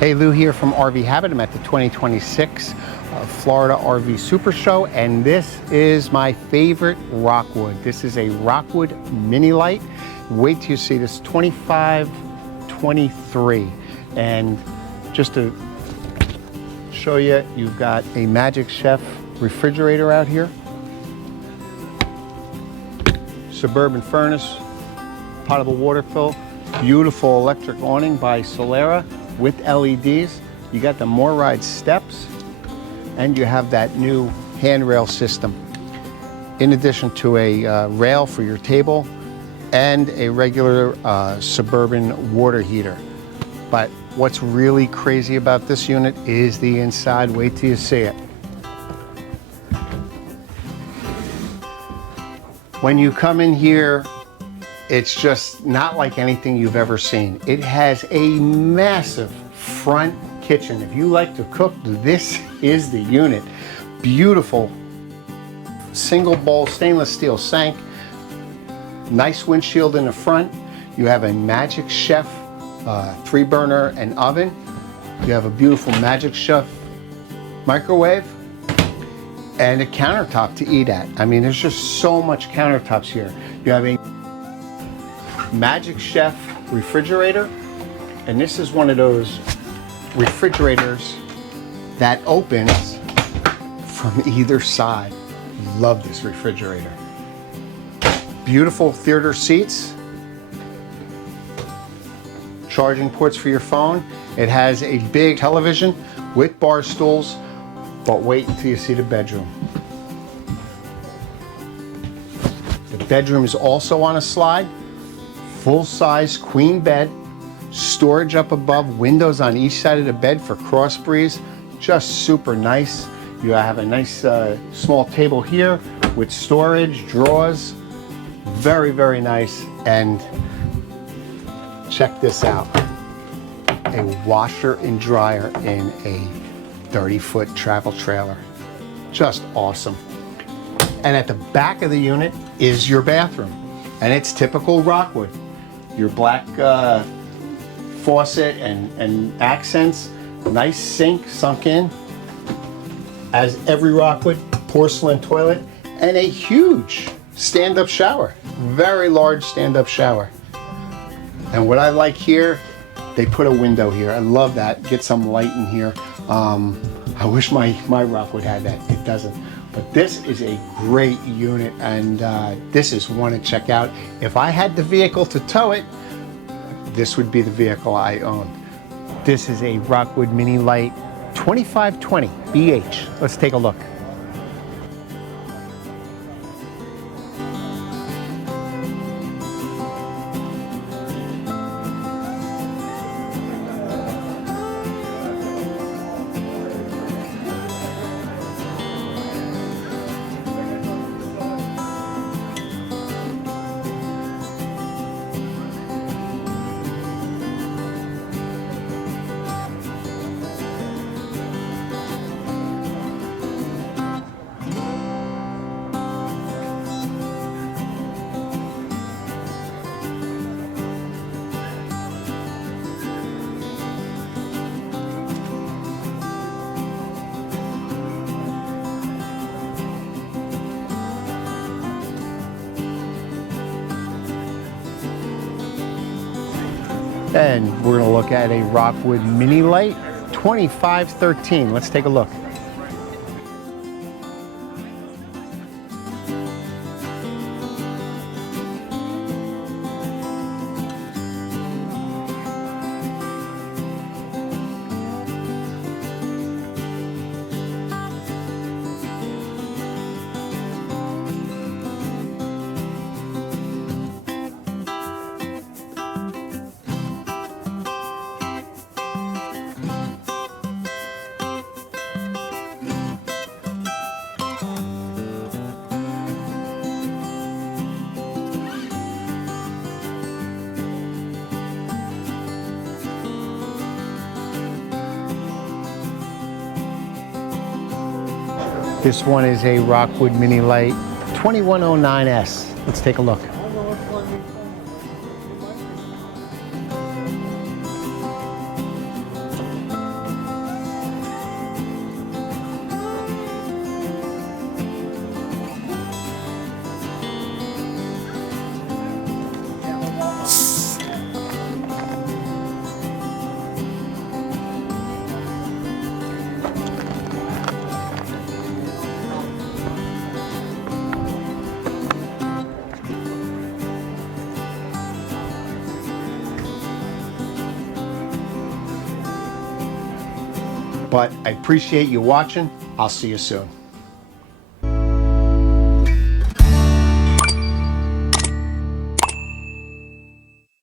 Hey, Lou here from RV Habit. I'm at the 2026 Florida RV Supershow, and this is my favorite Rockwood. This is a Rockwood Mini Lite. Wait till you see this, 2523. And just to show you, you've got a Magic Chef refrigerator out here, suburban furnace, potable water fill, beautiful electric awning by Solera with LEDs. You got the More Ride steps, and you have that new handrail system, in addition to a rail for your table and a regular suburban water heater. But what's really crazy about this unit is the inside. Wait till you see it. When you come in here, it's just not like anything you've ever seen. It has a massive front kitchen. If you like to cook, this is the unit. Beautiful single bowl stainless steel sink, nice windshield in the front. You have a Magic Chef 3-burner and oven. You have a beautiful Magic Chef microwave and a countertop to eat at. I mean, there's just so much countertops here. You have a Magic Chef refrigerator, and this is one of those refrigerators that opens from either side. Love this refrigerator. Beautiful theater seats, charging ports for your phone. It has a big television with bar stools, but wait until you see the bedroom. The bedroom is also on a slide. Full-size queen bed, storage up above, windows on each side of the bed for cross breeze. Just super nice. You have a nice small table here with storage, drawers. Very, very nice. And check this out. A washer and dryer in a 30-foot travel trailer. Just awesome. And at the back of the unit is your bathroom. And it's typical Rockwood. Your black faucet and accents, nice sink sunk in, as every Rockwood, porcelain toilet, and a huge stand-up shower, very large stand-up shower. And what I like here, they put a window here. I love that. Get some light in here. I wish my Rockwood had that. It doesn't. But this is a great unit, and this is one to check out. If I had the vehicle to tow it, this would be the vehicle I own. This is a Rockwood Mini Lite 2520 BH. Let's take a look. And we're gonna look at a Rockwood Mini Lite 2513. Let's take a look. This one is a Rockwood Mini Lite 2109S. Let's take a look. But I appreciate you watching. I'll see you soon.